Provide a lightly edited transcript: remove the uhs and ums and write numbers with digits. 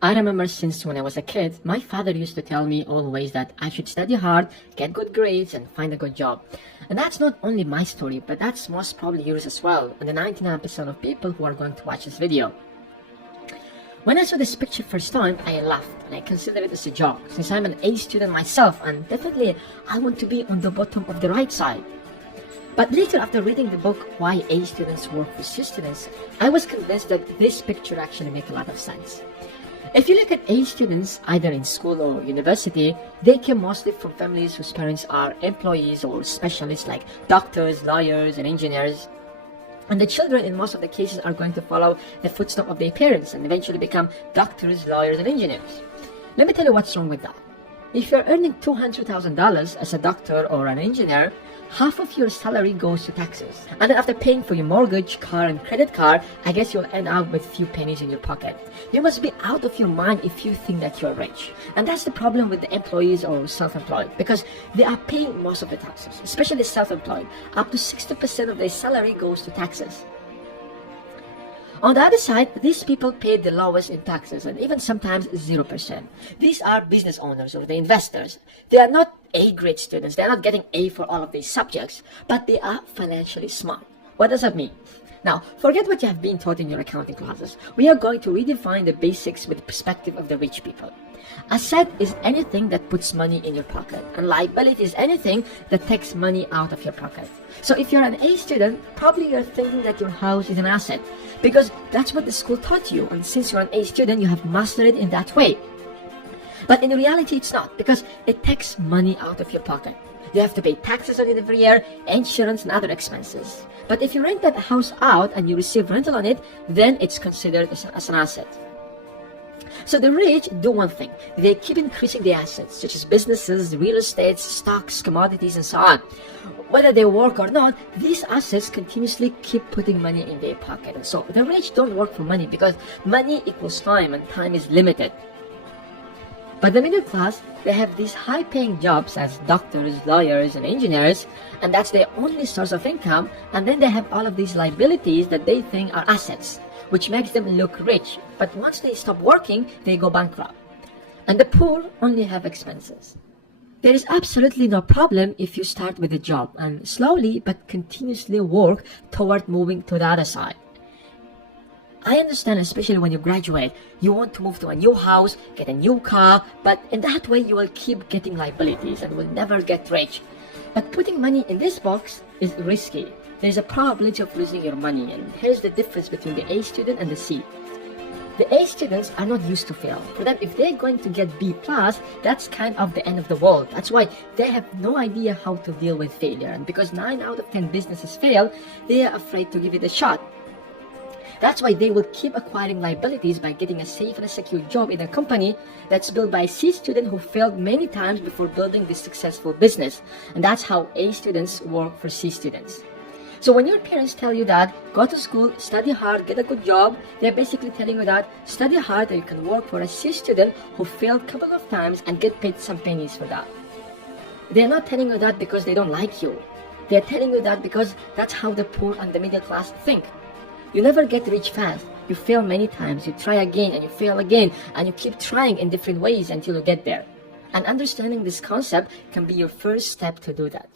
I remember since when I was a kid, my father used to tell me always that I should study hard, get good grades, and find a good job. And that's not only my story, but that's most probably yours as well, and the 99% of people who are going to watch this video. When I saw this picture first time, I laughed, and I considered it as a joke, since I'm an A student myself, and definitely I want to be on the bottom of the right side. But later, after reading the book, Why A Students Work for C Students, I was convinced that this picture actually makes a lot of sense. If you look at A students, either in school or university, they came mostly from families whose parents are employees or specialists like doctors, lawyers, and engineers. And the children, in most of the cases, are going to follow the footsteps of their parents and eventually become doctors, lawyers, and engineers. Let me tell you what's wrong with that. If you're earning $200,000 as a doctor or an engineer, half of your salary goes to taxes. And then after paying for your mortgage, car, and credit card, I guess you'll end up with few pennies in your pocket. You must be out of your mind if you think that you're rich. And that's the problem with the employees or self-employed, because they are paying most of the taxes, especially self-employed. Up to 60% of their salary goes to taxes. On the other side, these people pay the lowest in taxes, and even sometimes 0%. These are business owners or the investors. They are not A-grade students. They are not getting A for all of these subjects, but they are financially smart. What does that mean? Now, forget what you have been taught in your accounting classes. We are going to redefine the basics with the perspective of the rich people. Asset is anything that puts money in your pocket, and liability is anything that takes money out of your pocket. So if you're an A student, probably you're thinking that your house is an asset, because that's what the school taught you, and since you're an A student, you have mastered it in that way. But in reality, it's not, because it takes money out of your pocket. You have to pay taxes on it every year, insurance, and other expenses. But if you rent that house out and you receive rental on it, then it's considered as an asset. So the rich do one thing. They keep increasing their assets, such as businesses, real estate, stocks, commodities, and so on. Whether they work or not, these assets continuously keep putting money in their pocket. And so the rich don't work for money, because money equals time, and time is limited. But the middle class, they have these high-paying jobs as doctors, lawyers, and engineers, and that's their only source of income, and then they have all of these liabilities that they think are assets, which makes them look rich. But once they stop working, they go bankrupt. And the poor only have expenses. There is absolutely no problem if you start with a job and slowly but continuously work toward moving to the other side. I understand, especially when you graduate, you want to move to a new house, get a new car, but in that way you will keep getting liabilities and will never get rich. But putting money in this box is risky. There is a probability of losing your money, and here's the difference between the A student and the C. The A students are not used to fail. For them, if they're going to get B+, that's kind of the end of the world. That's why they have no idea how to deal with failure. And because 9 out of 10 businesses fail, they are afraid to give it a shot. That's why they will keep acquiring liabilities by getting a safe and a secure job in a company that's built by a C student who failed many times before building this successful business. And that's how A students work for C students. So when your parents tell you that, go to school, study hard, get a good job, they're basically telling you that, study hard and you can work for a C student who failed a couple of times and get paid some pennies for that. They're not telling you that because they don't like you. They're telling you that because that's how the poor and the middle class think. You never get rich fast. You fail many times, you try again and you fail again, and you keep trying in different ways until you get there. And understanding this concept can be your first step to do that.